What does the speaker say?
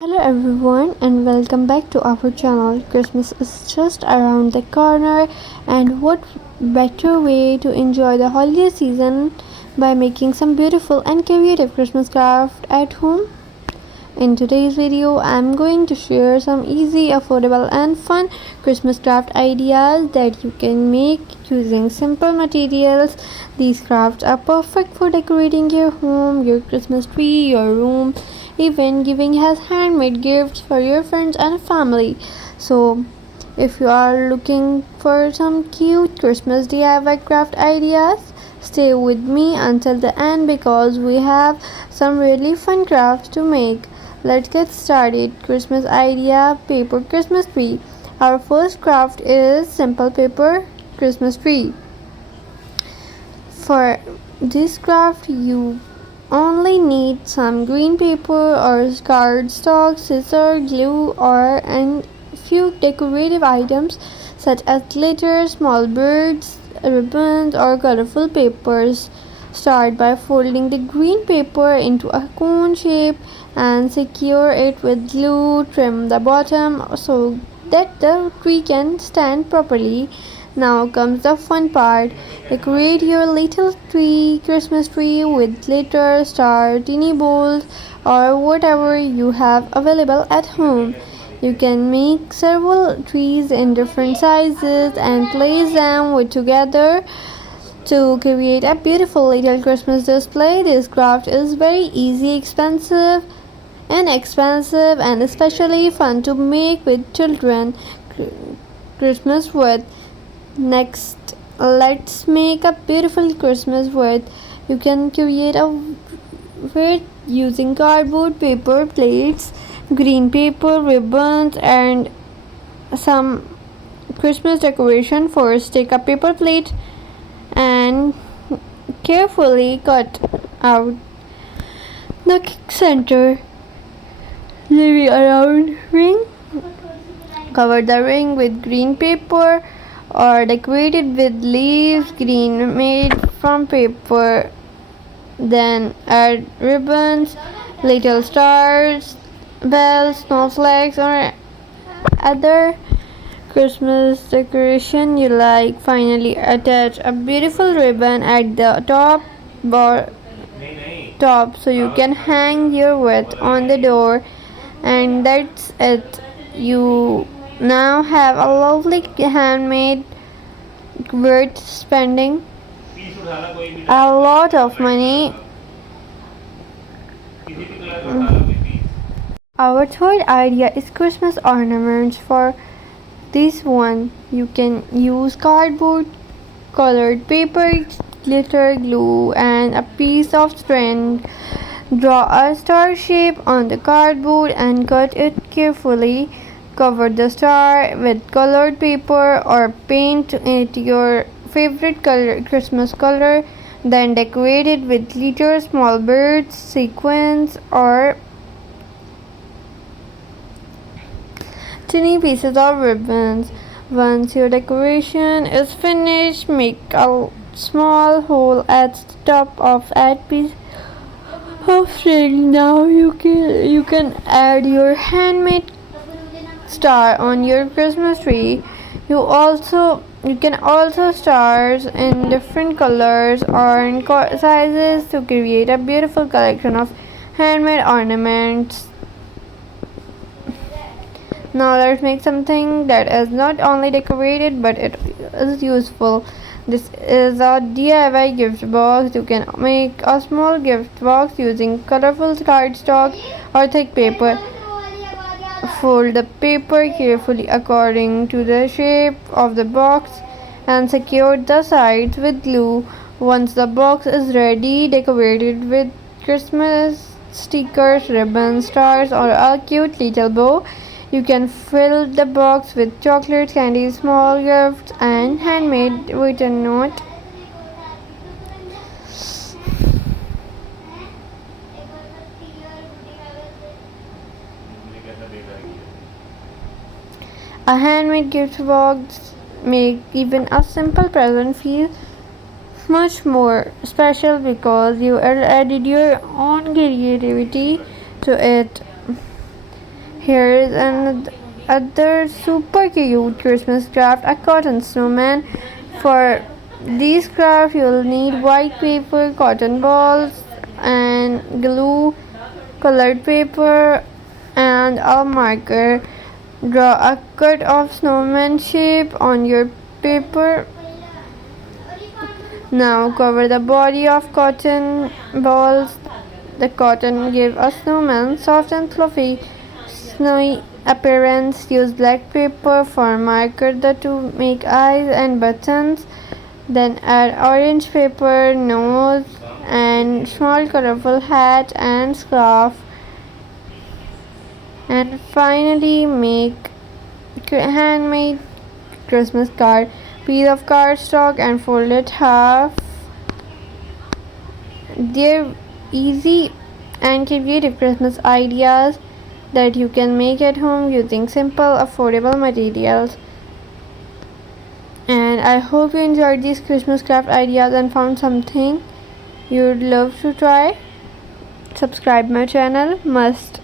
Hello everyone and welcome back to our channel. Christmas is just around the corner, and what better way to enjoy the holiday season by making some beautiful and creative Christmas craft at home? In today's video, I'm going to share some easy, affordable and fun Christmas craft ideas that you can make using simple materials. These crafts are perfect for decorating your home, your Christmas tree, your room, even giving as handmade gifts for your friends and family. So, if you are looking for some cute Christmas DIY craft ideas, stay with me until the end because we have some really fun crafts to make. Let's get started. Christmas idea paper Christmas tree. Our first craft is simple paper Christmas tree. For this craft, you only need some green paper or cardstock, scissors, glue, or and few decorative items such as glitter, small birds, ribbons, or colorful papers. Start by folding the green paper into a cone shape and secure it with glue. Trim the bottom so that the tree can stand properly. Now comes the fun part. Decorate your little Christmas tree with glitter, star, tiny bowls, or whatever you have available at home. You can make several trees in different sizes and place them with together to create a beautiful little Christmas display. This craft is very easy, inexpensive, and especially fun to make with children. Christmas wreath. Next, let's make a beautiful Christmas wreath. You can create a wreath using cardboard, paper plates, green paper, ribbons, and some Christmas decoration. First, take a paper plate and carefully cut out the center, leaving a round ring. Cover the ring with green paper or decorate it with leaves green made from paper. Then add ribbons, little stars, bells, snowflakes, or other Christmas decoration you like. Finally, attach a beautiful ribbon at the top so you can hang your wreath on the door. And that's it. You now have a lovely handmade worth spending a lot of money. Our third idea is Christmas ornaments. For this one, you can use cardboard, colored paper, glitter, glue, and a piece of string. Draw a star shape on the cardboard and cut it carefully. Cover the star with colored paper or paint it your favorite Christmas color. Then decorate it with glitter, small birds, sequins, or tiny pieces of ribbons. Once your decoration is finished, make a small hole at the top of that piece of string. Now you can add your handmade star on your Christmas tree. You can also stars in different colors or in sizes to create a beautiful collection of handmade ornaments. Now let's make something that is not only decorated but it is useful. This is a DIY gift box. You can make a small gift box using colorful cardstock or thick paper. Fold the paper carefully according to the shape of the box and secure the sides with glue. Once the box is ready, decorate it with Christmas stickers, ribbons, stars, or a cute little bow. You can fill the box with chocolate, candy, small gifts, and handmade written note. A handmade gift box make even a simple present feel much more special because you added your own creativity to it. Here is another super cute Christmas craft, a cotton snowman. For these craft you'll need white paper, cotton balls and glue, colored paper and a marker. Draw a cut of snowman shape on your paper. Now cover the body of cotton balls. The cotton give a snowman soft and fluffy, snowy appearance. Use black paper for marker to make eyes and buttons. Then add orange paper, nose, and small colorful hat and scarf. And finally, make handmade Christmas card. Piece of cardstock and fold it half. They're easy and creative Christmas ideas that you can make at home using simple, affordable materials. And I hope you enjoyed these Christmas craft ideas and found something you'd love to try. Subscribe my channel, must